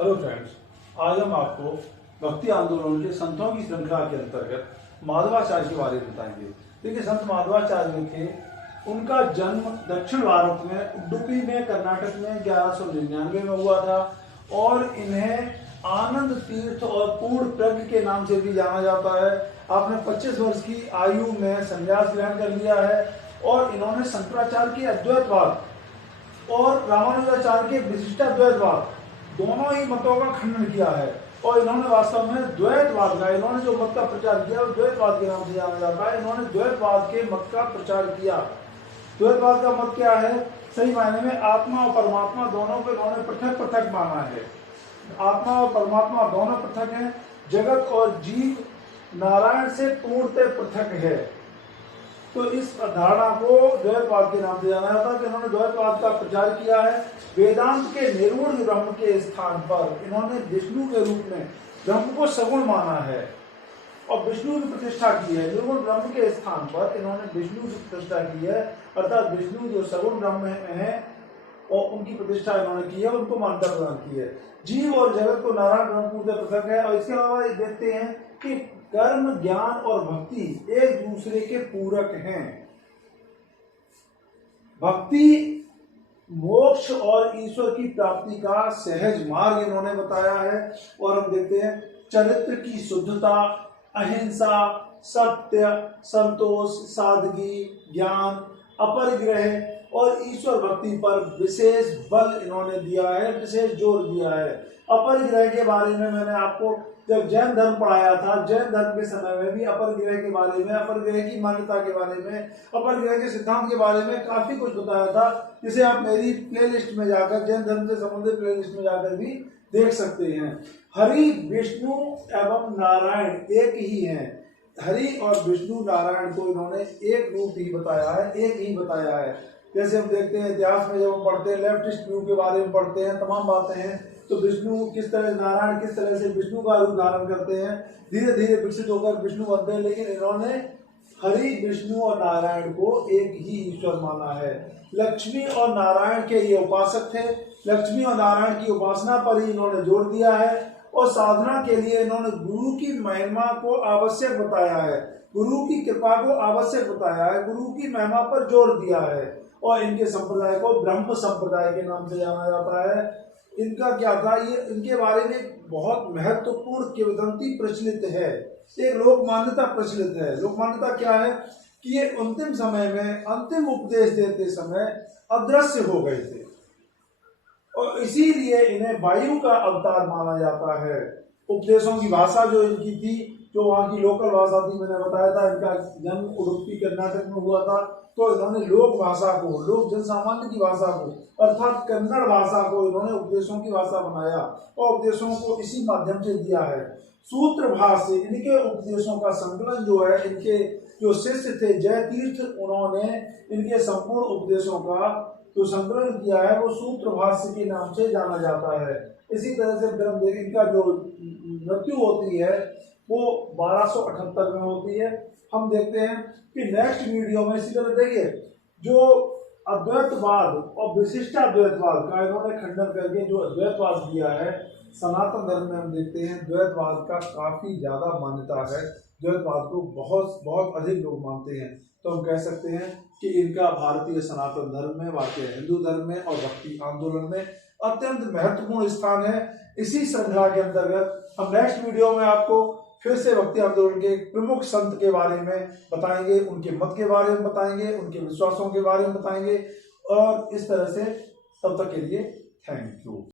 Hello friends, आज हम आपको भक्ति आंदोलन के संतों की श्रृंखला के अंतर्गत माधवाचार्य के बारे में बताएंगे। देखिए, संत माधवाचार्य थे, उनका जन्म दक्षिण भारत में उडुपी में कर्नाटक में 1199 में हुआ था और इन्हें आनंद तीर्थ और पूर्ण प्रज्ञ के नाम से भी जाना जाता है। आपने 25 वर्ष की आयु में संन्यास ग्रहण कर लिया है और इन्होंने शंकराचार्य के अद्वैतवाद और रामानुजाचार्य के विशिष्टाद्वैतवाद दोनों ही मतों का खंडन किया है और इन्होंने वास्तव में द्वैतवाद का, इन्होंने जो मत का प्रचार किया वो द्वैतवाद के नाम से जाना जाता है। इन्होंने द्वैतवाद के मत का प्रचार किया। द्वैतवाद का मत क्या है? सही मायने में आत्मा और परमात्मा दोनों को इन्होंने पृथक पृथक माना है। आत्मा और परमात्मा दोनों पृथक हैं। जगत और जीव नारायण से पूर्णतः पृथक है। तो इस धारणा को द्वैतवाद के नाम से जाना जाता है कि इन्होंने द्वैतवाद का प्रचार किया है। वेदांत के निर्गुण ब्रह्म के स्थान पर इन्होंने विष्णु के रूप में ब्रह्म को सगुण माना है और विष्णु की प्रतिष्ठा की है। निर्गुण ब्रह्म के स्थान पर इन्होंने विष्णु की प्रतिष्ठा की है, अर्थात विष्णु जो सगुण ब्रह्म है और उनकी प्रतिष्ठा इन्होंने की है, उनको मान्यता प्रदान की है। जीव और जगत को नारायण ब्रह्म पृथक है। और इसके अलावा ये देखते हैं कि कर्म, ज्ञान और भक्ति एक दूसरे के पूरक हैं। भक्ति मोक्ष और ईश्वर की प्राप्ति का सहज मार्ग इन्होंने बताया है। और हम देखते हैं चरित्र की शुद्धता, अहिंसा, सत्य, संतोष, सादगी, ज्ञान, अपरिग्रह और ईश्वर भक्ति पर विशेष बल इन्होंने दिया है, विशेष जोर दिया है। अपरिग्रह के बारे में मैंने आपको जब जैन धर्म पढ़ाया था, जैन धर्म के समय में भी अपरिग्रह के बारे में, अपरिग्रह की मान्यता के बारे में, अपरिग्रह के सिद्धांत के बारे में काफी कुछ बताया था, जिसे आप मेरी प्लेलिस्ट में जाकर, जैन धर्म से संबंधित प्लेलिस्ट में जाकर भी देख सकते हैं। हरि, विष्णु एवं नारायण एक ही हैं। हरि और विष्णु नारायण को इन्होंने एक रूप ही बताया है, एक ही बताया है। जैसे हम देखते हैं इतिहास में, जब हम पढ़ते हैं लेफ्टिस्ट व्यू के बारे में पढ़ते हैं, तमाम बातें हैं, तो विष्णु किस तरह, नारायण किस तरह से विष्णु का रूप धारण करते हैं, धीरे धीरे विकसित होकर विष्णु बनते हैं। लेकिन इन्होंने हरि, विष्णु और नारायण को एक ही ईश्वर माना है। लक्ष्मी और नारायण के ये उपासक थे। लक्ष्मी और नारायण की उपासना पर ही इन्होंने जोर दिया है और साधना के लिए इन्होंने गुरु की महिमा को आवश्यक बताया है, गुरु की कृपा को आवश्यक बताया है, गुरु की महिमा पर जोर दिया है। और इनके संप्रदाय को ब्रह्म संप्रदाय के नाम से जाना जाता है। इनका क्या था, ये इनके बारे में बहुत महत्वपूर्ण किंवदंती प्रचलित है, एक लोक मान्यता प्रचलित है। लोक मान्यता क्या है कि ये अंतिम समय में अंतिम उपदेश देते समय अदृश्य हो गए थे और इसीलिए इन्हें वायु का अवतार माना जाता है। उपदेशों की भाषा जो इनकी थी, जो वहाँ की लोकल भाषा थी, मैंने बताया था इनका जन्म उडुपी कर्नाटक में हुआ था, तो इन्होंने लोक भाषा को, लोक जनसामान्य की भाषा को, अर्थात कन्नड़ भाषा को इन्होंने उपदेशों की भाषा बनाया और उपदेशों को इसी माध्यम से दिया है। सूत्र भाष्य, इनके उपदेशों का संकलन जो है, इनके जो शिष्य थे जय तीर्थ, उन्होंने इनके संपूर्ण उपदेशों का जो संकलन किया है वो सूत्र भाष्य के नाम से जाना जाता है। इसी तरह से फिर हम देखें, इनका जो मृत्यु होती है वो 1278 में होती है। हम देखते हैं कि नेक्स्ट वीडियो में इसी तरह देखिए, जो अद्वैतवाद और विशिष्टाद्वैतवाद का इन्होंने खंडन करके जो अद्वैतवाद दिया है, सनातन धर्म में हम देखते हैं द्वैतवाद का काफी ज्यादा मान्यता है। द्वैतवाद को बहुत बहुत अधिक लोग मानते हैं। तो हम कह सकते हैं कि इनका भारतीय सनातन धर्म में, भारतीय हिंदू धर्म में और भक्ति आंदोलन में अत्यंत महत्वपूर्ण स्थान है। इसी श्रृंखला के अंतर्गत हम नेक्स्ट वीडियो में आपको फिर से भक्ति आंदोलन के प्रमुख संत के बारे में बताएंगे, उनके मत के बारे में बताएंगे, उनके विश्वासों के बारे में बताएंगे और इस तरह से। तब तक के लिए थैंक यू।